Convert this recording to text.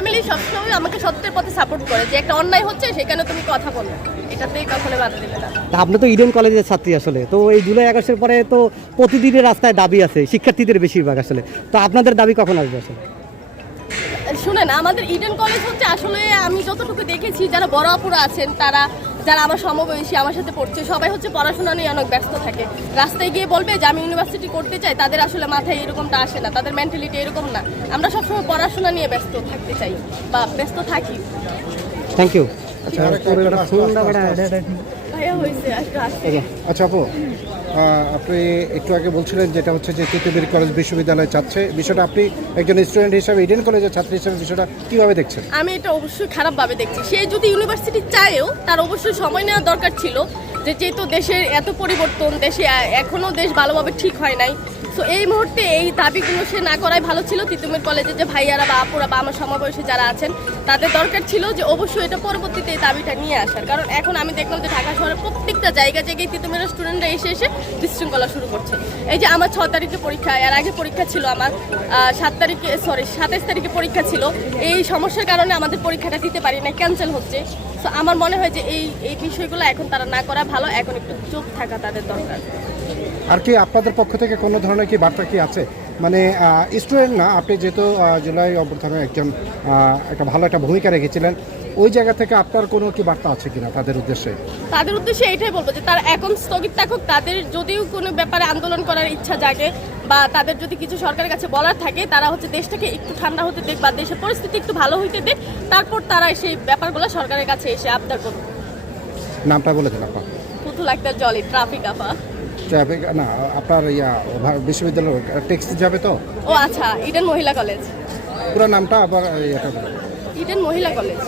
Family সবসময় আমাকে সত্যের পথে সাপোর্ট করে, যে একটা অন্যায় হচ্ছে সেখানে তুমি কথা বলো, এটাতেই কখনো বাধা দিবে না। তা আপনি তো ইডেন কলেজের ছাত্রী আসলে, তো এই জুলাই আগস্টের পরে তো প্রতিদিনের রাস্তায় দাবি আছে শিক্ষার্থীদের বেশিরভাগ আসলে, তো আপনাদের দাবি কখন আসবে আসলে? শুনেন, আমাদের ইডেন কলেজ হচ্ছে আসলে আমি যতটুকু দেখেছি যারা বড় আপুরা আছেন, তারা যারা আমার সমবয়সী আমার সাথে পড়ছে, সবাই হচ্ছে পড়াশোনা নিয়ে অনেক ব্যস্ত থাকে। রাস্তায় গিয়ে বলবে যে আমি ইউনিভার্সিটি করতে চাই, তাদের আসলে মাথায় এরকমটা আসে না, তাদের মেন্টালিটি এরকম না। আমরা সবসময় পড়াশোনা নিয়ে ব্যস্ত থাকতে চাই বা ব্যস্ত থাকি। Thank you. ভাইয়া হয়েছে আসতে আচ্ছা আপু, আপনি একটু আগে বলছিলেন যেটা হচ্ছে যে তিতুমির কলেজ বিশ্ববিদ্যালয় চাচ্ছে, বিষয়টা আপনি একজন স্টুডেন্ট হিসাবে, ইডেন কলেজের ছাত্রী হিসাবে বিষয়টা কীভাবে দেখছেন? আমি এটা অবশ্যই খারাপভাবে দেখছি। সে যদি ইউনিভার্সিটি চায়ও, তার অবশ্যই সময় নেওয়া দরকার ছিল, যেহেতু দেশের এত পরিবর্তন, দেশে এখনও দেশ ভালোভাবে ঠিক হয় নাই। সো এই মুহূর্তে এই দাবিগুলো সে না করাই ভালো ছিল। তিতুমির কলেজে যে ভাইয়ারা বা আপুরা বা আমার সমবয়সী যারা আছেন, তাদের দরকার ছিল যে অবশ্যই এটা পরবর্তীতে এই দাবিটা নিয়ে আসার। কারণ এখন আমি দেখলাম যে ঢাকা শহরের প্রত্যেকটা জায়গায় তিতুমিরের স্টুডেন্টরা এসে বিশৃঙ্খলা শুরু করছে। এই যে আমার 6 তারিখে পরীক্ষা, এর আগে পরীক্ষা ছিল আমার 27 তারিখে পরীক্ষা ছিল। এই সমস্যার কারণে আমাদের পরীক্ষাটা দিতে পারি না, ক্যান্সেল হচ্ছে। সো আমার মনে হয় যে এই বিষয়গুলো এখন তারা না করা ভালো, এখন একটু চুপ থাকা তাদের দরকার। আর কি আপনাদের পক্ষ থেকে কোনো ধরনের কি বার্তা কি আছে? মানে স্টুডেন্ট না, আপনি যেহেতু জুলাই অভ্যুত্থানে একটা ভালো একটা ভূমিকা রেখেছিলেন, ওই জায়গা থেকে আপনার কোনো কি বার্তা আছে কিনা তাদের উদ্দেশ্যে? তাদের উদ্দেশ্যে এইটাই বলবো যে তারা এখন স্থগিত থাকুক। তাদের যদিও কোনো ব্যাপারে আন্দোলন করার ইচ্ছা জাগে বা তাদের যদি কিছু সরকারের কাছে বলার থাকে, তারা হচ্ছে দেশটাকে একটু ঠান্ডা হতে দেখ বা দেশের পরিস্থিতি একটু ভালো হইতে দেখ, তারপর তারা সেই ব্যাপারগুলো সরকারের কাছে এসে আবদার করবে। নামটা বলে দেন আপনার। পুতুল আক্তার জলি, ট্রাফিক আফা। ট্রাফিক না, আপনার বিশ্ববিদ্যালয় টেক্সট যাবে তো? ও আচ্ছা, ইডেন মহিলা কলেজ। পুরো নামটা আবার ইডেন মহিলা কলেজ।